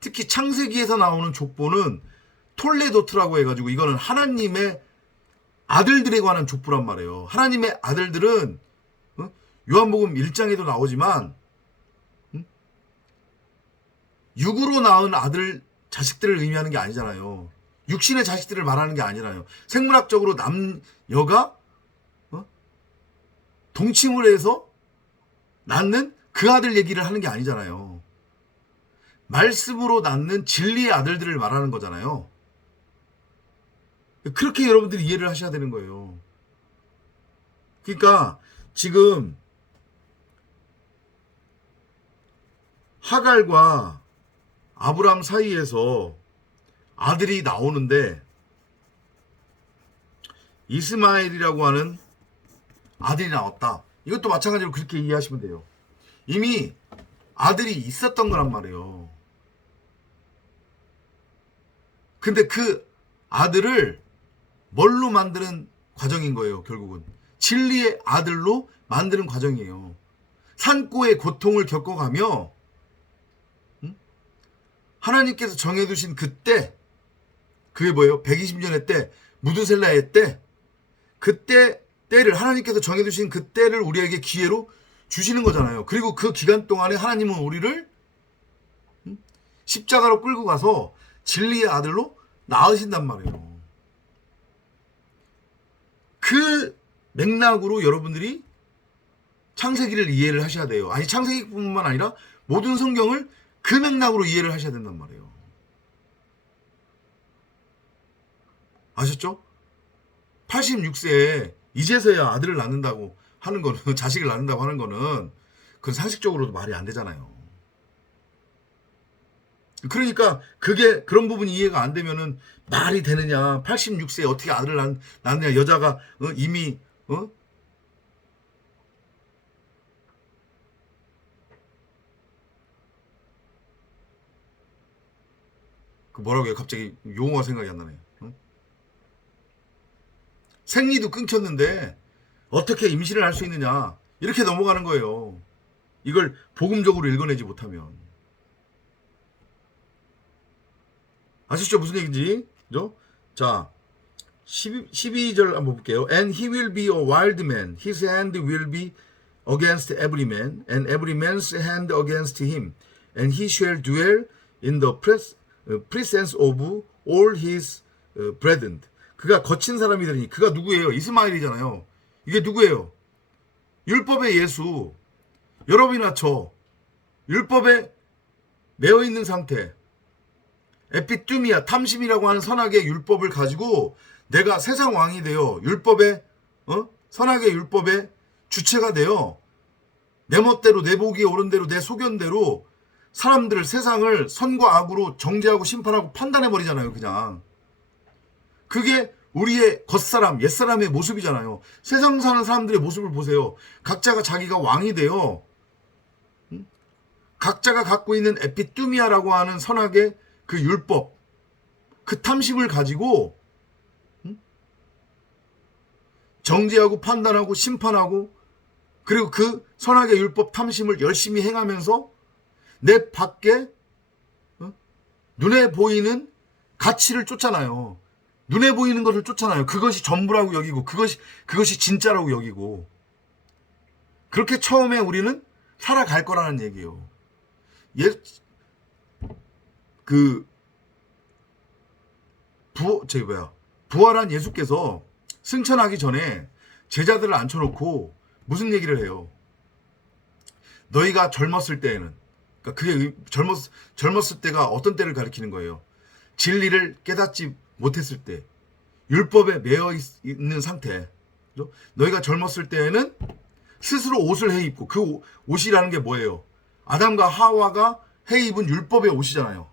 특히 창세기에서 나오는 족보는 톨레도트라고 해가지고 이거는 하나님의 아들들에 관한 족보란 말이에요. 하나님의 아들들은 요한복음 1장에도 나오지만 육으로 낳은 아들 자식들을 의미하는 게 아니잖아요. 육신의 자식들을 말하는 게 아니라요. 생물학적으로 남녀가 동침을 해서 낳는 그 아들 얘기를 하는 게 아니잖아요. 말씀으로 낳는 진리의 아들들을 말하는 거잖아요. 그렇게 여러분들이 이해를 하셔야 되는 거예요. 그러니까 지금 하갈과 아브람 사이에서 아들이 나오는데 이스마엘이라고 하는 아들이 나왔다. 이것도 마찬가지로 그렇게 이해하시면 돼요. 이미 아들이 있었던 거란 말이에요. 근데 그 아들을 뭘로 만드는 과정인 거예요. 결국은 진리의 아들로 만드는 과정이에요. 산고의 고통을 겪어가며 하나님께서 정해두신 그때, 그게 뭐예요? 120년의 때, 무드셀라의 때, 그때 때를, 하나님께서 정해두신 그 때를 우리에게 기회로 주시는 거잖아요. 그리고 그 기간 동안에 하나님은 우리를 십자가로 끌고 가서 진리의 아들로 낳으신단 말이에요. 그 맥락으로 여러분들이 창세기를 이해를 하셔야 돼요. 아니, 창세기뿐만 아니라 모든 성경을 그 맥락으로 이해를 하셔야 된단 말이에요. 아셨죠? 86세에 이제서야 아들을 낳는다고 하는 거는, 자식을 낳는다고 하는 거는, 그건 상식적으로도 말이 안 되잖아요. 그러니까 그게, 그런 부분이 이해가 안 되면은 말이 되느냐. 86세에 어떻게 아들을 낳느냐. 여자가 이미 그 뭐라고 해요? 갑자기 용어가 생각이 안 나네요. 생리도 끊겼는데 어떻게 임신을 할 수 있느냐. 이렇게 넘어가는 거예요. 이걸 복음적으로 읽어내지 못하면. 아시죠? 무슨 얘기인지. 그죠? 자, 12절 한번 볼게요. And he will be a wild man. His hand will be against every man, and every man's hand against him. And he shall dwell in the presence of all his brethren. 그가 거친 사람이 되니, 그가 누구예요? 이스마엘이잖아요. 이게 누구예요? 율법의 예수. 여러분이나 저 율법에 매여 있는 상태, 에피뚜미아, 탐심이라고 하는 선악의 율법을 가지고 내가 세상 왕이 되어 율법의 선악의 율법의 주체가 되어 내 멋대로, 내 보기에 옳은 대로, 내 소견대로 사람들을, 세상을 선과 악으로 정죄하고 심판하고 판단해버리잖아요. 그냥 그게 우리의 겉사람, 옛사람의 모습이잖아요. 세상 사는 사람들의 모습을 보세요. 각자가 자기가 왕이 되어 각자가 갖고 있는 에피뚜미아라고 하는 선악의 그 율법, 그 탐심을 가지고 정죄하고 판단하고 심판하고, 그리고 그 선악의 율법 탐심을 열심히 행하면서 내 밖에 눈에 보이는 가치를 쫓잖아요. 눈에 보이는 것을 쫓잖아요. 그것이 전부라고 여기고, 그것이 진짜라고 여기고, 그렇게 처음에 우리는 살아갈 거라는 얘기예요. 부활한 예수께서 승천하기 전에 제자들을 앉혀놓고 무슨 얘기를 해요? 너희가 젊었을 때에는, 그러니까 그게 젊었을 때가 어떤 때를 가리키는 거예요? 진리를 깨닫지 못했을 때, 율법에 매여 있는 상태. 그죠? 너희가 젊었을 때에는 스스로 옷을 해 입고, 그 옷이라는 게 뭐예요? 아담과 하와가 해 입은 율법의 옷이잖아요.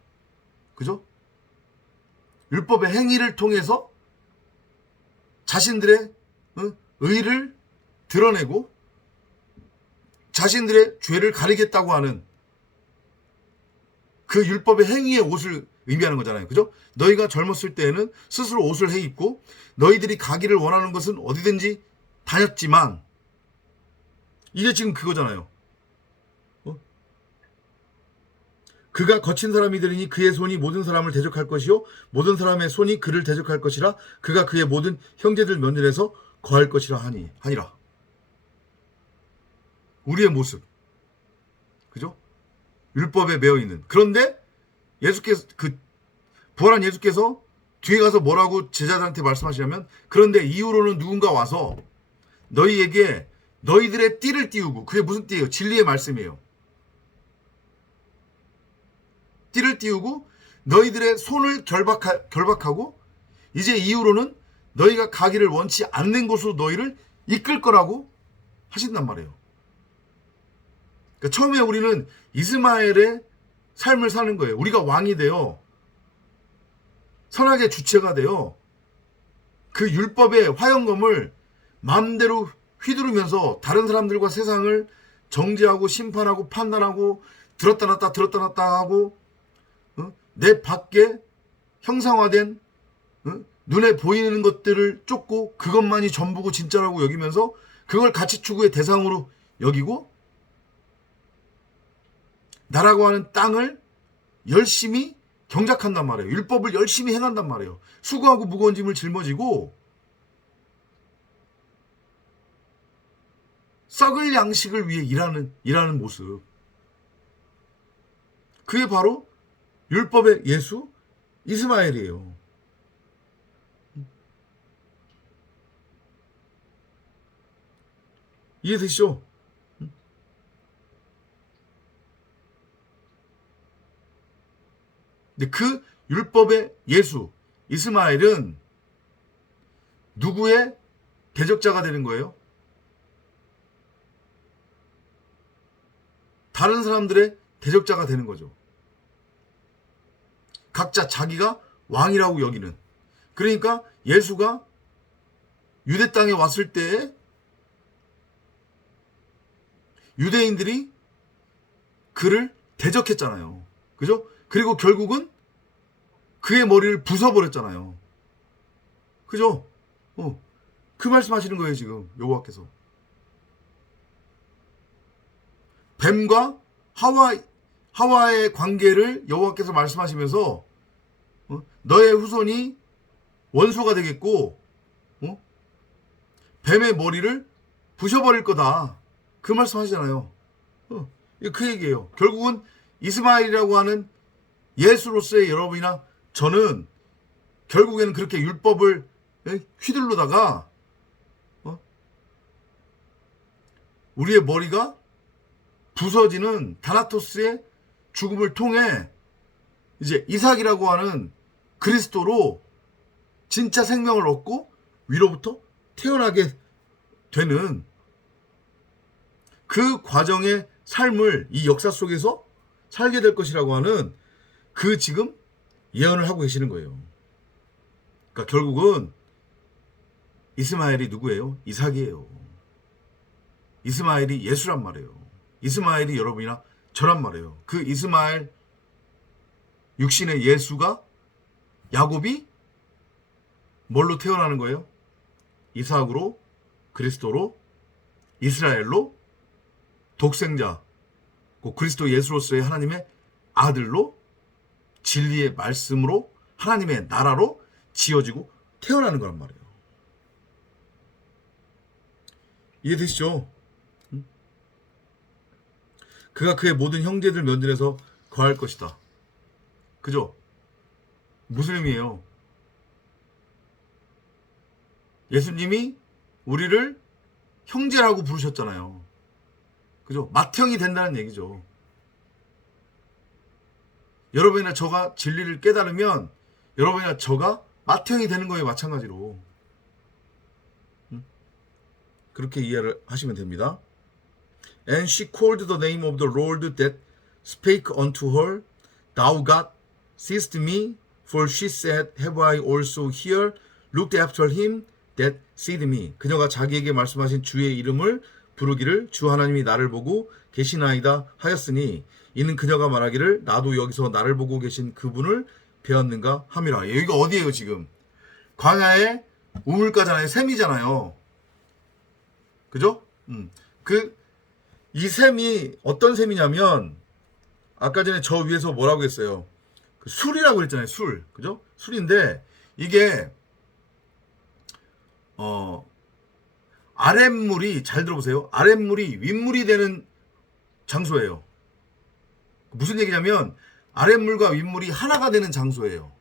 그죠? 율법의 행위를 통해서 자신들의 의를 드러내고 자신들의 죄를 가리겠다고 하는 그 율법의 행위의 옷을 의미하는 거잖아요. 그죠? 너희가 젊었을 때에는 스스로 옷을 해 입고 너희들이 가기를 원하는 것은 어디든지 다녔지만, 이게 지금 그거잖아요. 그가 거친 사람이 되리니 그의 손이 모든 사람을 대적할 것이요 모든 사람의 손이 그를 대적할 것이라. 그가 그의 모든 형제들 면전에서 거할 것이라 하니라. 우리의 모습, 그죠? 율법에 매여 있는. 그런데 예수께서 부활한 예수께서 뒤에 가서 뭐라고 제자들한테 말씀하시냐면, 그런데 이후로는 누군가 와서 너희에게 너희들의 띠를 띄우고, 그게 무슨 띠예요? 진리의 말씀이에요. 띠를 띄우고 너희들의 손을 결박하고 이제 이후로는 너희가 가기를 원치 않는 곳으로 너희를 이끌 거라고 하신단 말이에요. 그러니까 처음에 우리는 이스마엘의 삶을 사는 거예요. 우리가 왕이 되어 선악의 주체가 되어 그 율법의 화영검을 마음대로 휘두르면서 다른 사람들과 세상을 정죄하고 심판하고 판단하고 들었다 놨다 하고 내 밖에 형상화된 눈에 보이는 것들을 쫓고 그것만이 전부고 진짜라고 여기면서 그걸 가치 추구의 대상으로 여기고 나라고 하는 땅을 열심히 경작한단 말이에요. 율법을 열심히 행한단 말이에요. 수고하고 무거운 짐을 짊어지고 썩을 양식을 위해 일하는 모습. 그게 바로 율법의 예수 이스마엘이에요. 이해되시죠? 근데 그 율법의 예수 이스마엘은 누구의 대적자가 되는 거예요? 다른 사람들의 대적자가 되는 거죠. 각자 자기가 왕이라고 여기는. 그러니까 예수가 유대 땅에 왔을 때에 유대인들이 그를 대적했잖아요. 그죠? 그리고 결국은 그의 머리를 부숴버렸잖아요. 그죠? 그 말씀하시는 거예요, 지금 여호와께서. 뱀과 하와의 관계를 여호와께서 말씀하시면서 너의 후손이 원수가 되겠고 뱀의 머리를 부셔버릴 거다. 그 말씀하시잖아요. 그 얘기예요. 결국은 이스마엘이라고 하는 예수로서의 여러분이나 저는 결국에는 그렇게 율법을 휘둘르다가 우리의 머리가 부서지는 다나토스의 죽음을 통해 이제 이삭이라고 하는 그리스도로 진짜 생명을 얻고 위로부터 태어나게 되는 그 과정의 삶을 이 역사 속에서 살게 될 것이라고 하는 그 지금 예언을 하고 계시는 거예요. 그러니까 결국은 이스마엘이 누구예요? 이삭이에요. 이스마엘이 예수란 말이에요. 이스마엘이 여러분이나 저란 말이에요. 그 이스마엘 육신의 예수가 야곱이 뭘로 태어나는 거예요? 이삭으로, 그리스도로, 이스라엘로, 독생자, 그리스도 예수로서의 하나님의 아들로, 진리의 말씀으로, 하나님의 나라로 지어지고 태어나는 거란 말이에요. 이해되시죠? 그가 그의 모든 형제들 면전에서 거할 것이다. 그죠? 무슨 의미예요? 예수님이 우리를 형제라고 부르셨잖아요. 그죠? 맏형이 된다는 얘기죠. 여러분이나 저가 진리를 깨달으면 여러분이나 저가 맏형이 되는 거에 마찬가지로 그렇게 이해를 하시면 됩니다. And she called the name of the Lord that spake unto her, Thou God, seest me, for she said, Have I also here looked after him that seeth me. 그녀가 자기에게 말씀하신 주의 이름을 부르기를 주 하나님이 나를 보고 계시나이다 하였으니 이는 그녀가 말하기를 나도 여기서 나를 보고 계신 그분을 배웠는가 함이라. 여기가 어디예요 지금? 광야의 우물가잖아요. 샘이잖아요. 그죠? 이 샘이 어떤 샘이냐면 아까 전에 저 위에서 뭐라고 했어요? 그 술이라고 그랬잖아요. 술. 그죠? 술인데 이게 아랫물이 잘 들어보세요. 아랫물이 윗물이 되는 장소예요. 무슨 얘기냐면 아랫물과 윗물이 하나가 되는 장소예요.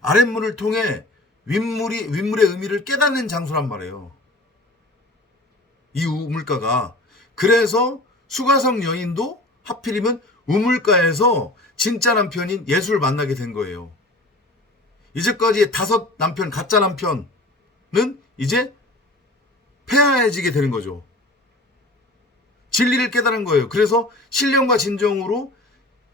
아랫물을 통해 윗물의 의미를 깨닫는 장소란 말이에요. 이 우물가가. 그래서 수가성 여인도 하필이면 우물가에서 진짜 남편인 예수를 만나게 된 거예요. 이제까지 5 남편, 가짜 남편은 이제 폐하해지게 되는 거죠. 진리를 깨달은 거예요. 그래서 신령과 진정으로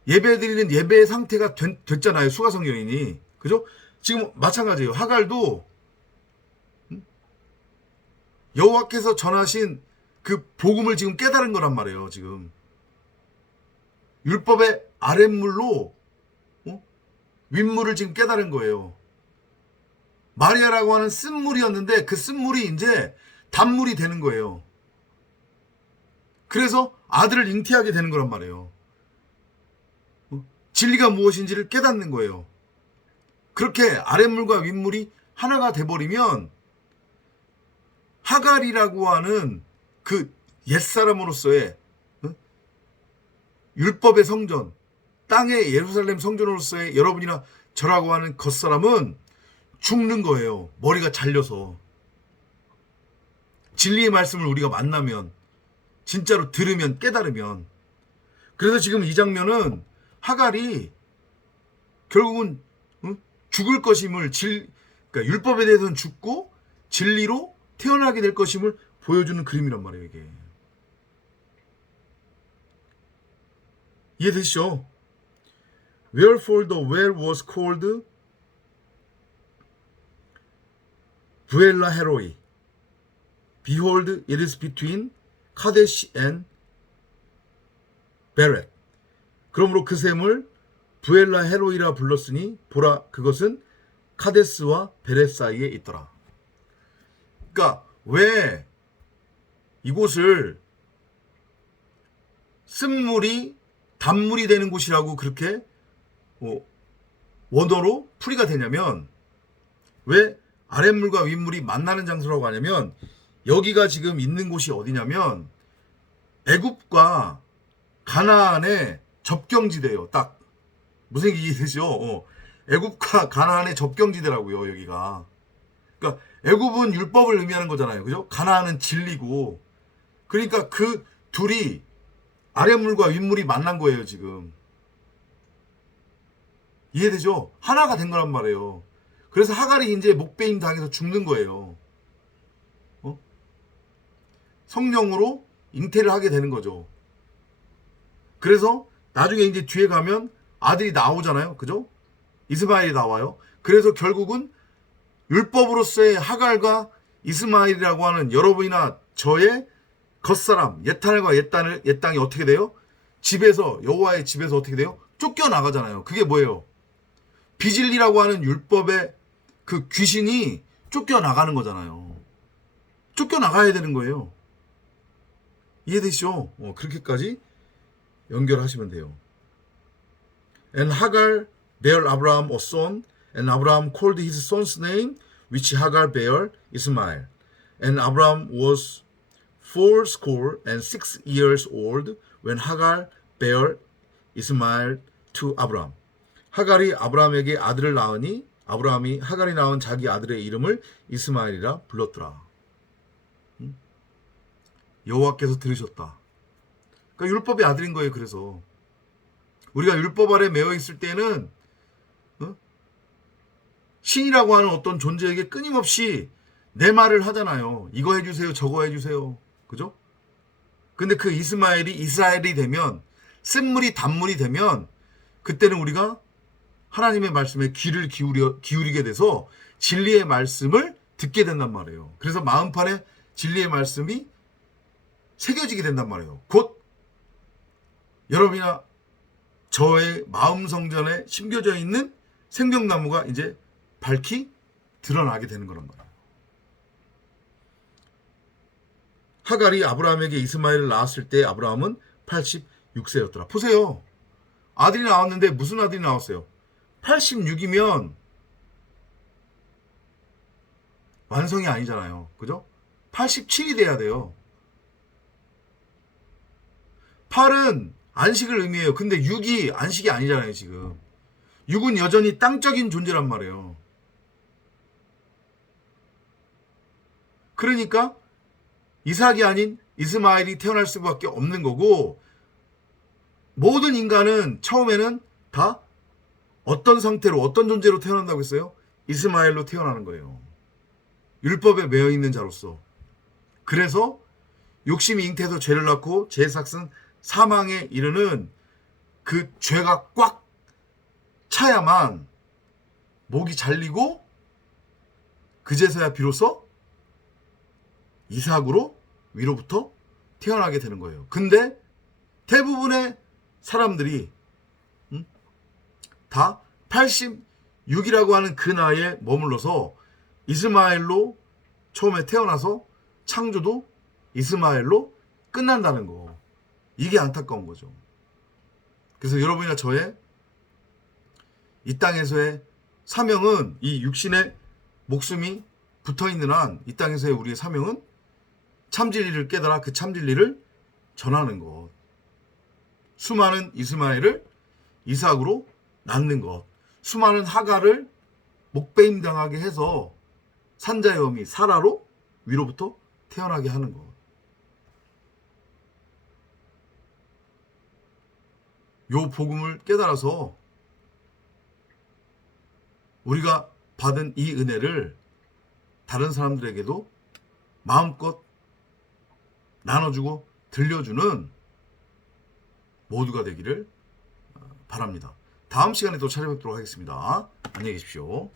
예배드리는 예배의 상태가 됐잖아요. 수가성 여인이. 그죠? 지금 마찬가지예요. 하갈도 여호와께서 전하신 그 복음을 지금 깨달은 거란 말이에요. 지금 율법의 아랫물로 윗물을 지금 깨달은 거예요. 마리아라고 하는 쓴물이었는데 그 쓴물이 이제 단물이 되는 거예요. 그래서 아들을 잉태하게 되는 거란 말이에요. 진리가 무엇인지를 깨닫는 거예요. 그렇게 아랫물과 윗물이 하나가 돼버리면 하갈이라고 하는 그 옛사람으로서의 율법의 성전, 땅의 예루살렘 성전으로서의 여러분이나 저라고 하는 겉사람은 죽는 거예요. 머리가 잘려서. 진리의 말씀을 우리가 만나면, 진짜로 들으면, 깨달으면. 그래서 지금 이 장면은 하갈이 결국은 죽을 것임을 그러니까 율법에 대해서는 죽고 진리로 태어나게 될 것임을 보여주는 그림이란 말이에요. 이게 이해되시죠? Wherefore the well was called Buella Heroi. Behold, it is between Kadesh and Beret. 그러므로 그 샘을 부엘라 헤로이라 불렀으니 보라 그것은 카데스와 베렛 사이에 있더라. 그러니까 왜 이곳을 쓴물이 단물이 되는 곳이라고 그렇게 원어로 풀이가 되냐면 왜 아랫물과 윗물이 만나는 장소라고 하냐면 여기가 지금 있는 곳이 어디냐면 애굽과 가나안의 접경지대예요. 딱 무슨 얘기 되죠? 애굽과 가나안의 접경지대라고요. 여기가. 그러니까 애굽은 율법을 의미하는 거잖아요. 그죠? 가나안은 진리고. 그러니까 그 둘이 아랫물과 윗물이 만난 거예요. 지금. 이해되죠? 하나가 된 거란 말이에요. 그래서 하갈이 이제 목베임 당해서 죽는 거예요. 성령으로 잉태를 하게 되는 거죠. 그래서 나중에 이제 뒤에 가면 아들이 나오잖아요. 그죠? 이스마엘이 나와요. 그래서 결국은 율법으로서의 하갈과 이스마엘이라고 하는 여러분이나 저의 겉사람, 옛하늘과 옛땅이 어떻게 돼요? 집에서, 여호와의 집에서 어떻게 돼요? 쫓겨나가잖아요. 그게 뭐예요? 비진리라고 하는 율법의 그 귀신이 쫓겨나가는 거잖아요. 쫓겨나가야 되는 거예요. 이해되시죠? 그렇게까지 연결하시면 돼요. And Hagar bare Abraham a son, and Abraham called his son's name, which Hagar bare, Ismael. And Abraham was 86 years old when Hagar bare Ismael to Abraham. 하갈이 아브라함에게 아들을 낳으니 아브라함이 하갈이 낳은 자기 아들의 이름을 이스마엘이라 불렀더라. 여호와께서 들으셨다. 그러니까 율법의 아들인 거예요. 그래서 우리가 율법 아래 매여 있을 때는 신이라고 하는 어떤 존재에게 끊임없이 내 말을 하잖아요. 이거 해주세요. 저거 해주세요. 그죠? 근데 그 이스라엘이 되면 쓴물이 단물이 되면 그때는 우리가 하나님의 말씀에 귀를 기울이게 돼서 진리의 말씀을 듣게 된단 말이에요. 그래서 마음판에 진리의 말씀이 새겨지게 된단 말이에요. 곧 여러분이나 저의 마음 성전에 심겨져 있는 생명나무가 이제 밝히 드러나게 되는 거란 말이에요. 하갈이 아브라함에게 이스마엘을 낳았을 때 아브라함은 86세였더라. 보세요. 아들이 나왔는데 무슨 아들이 나왔어요? 86이면 완성이 아니잖아요. 그죠? 87이 돼야 돼요. 8은 안식을 의미해요. 근데 6이 안식이 아니잖아요, 지금. 6은 여전히 땅적인 존재란 말이에요. 그러니까 이삭이 아닌 이스마엘이 태어날 수밖에 없는 거고, 모든 인간은 처음에는 다 어떤 상태로, 어떤 존재로 태어난다고 했어요? 이스마엘로 태어나는 거예요. 율법에 매여 있는 자로서. 그래서 욕심이 잉태해서 죄를 낳고 죄의 삭은 사망에 이르는 그 죄가 꽉 차야만 목이 잘리고, 그제서야 비로소 이삭으로 위로부터 태어나게 되는 거예요. 근데 대부분의 사람들이 다 86이라고 하는 그 나이에 머물러서 이스마엘로 처음에 태어나서 창조도 이스마엘로 끝난다는 거. 이게 안타까운 거죠. 그래서 여러분이나 저의 이 땅에서의 사명은, 이 육신의 목숨이 붙어있는 한 이 땅에서의 우리의 사명은 참진리를 깨달아 그 참진리를 전하는 것. 수많은 이스마엘을 이삭으로 낳는 것. 수많은 하가를 목베임 당하게 해서 산자의 어미 사라로 위로부터 태어나게 하는 것. 요 복음을 깨달아서 우리가 받은 이 은혜를 다른 사람들에게도 마음껏 나눠주고 들려주는 모두가 되기를 바랍니다. 다음 시간에 또 찾아뵙도록 하겠습니다. 안녕히 계십시오.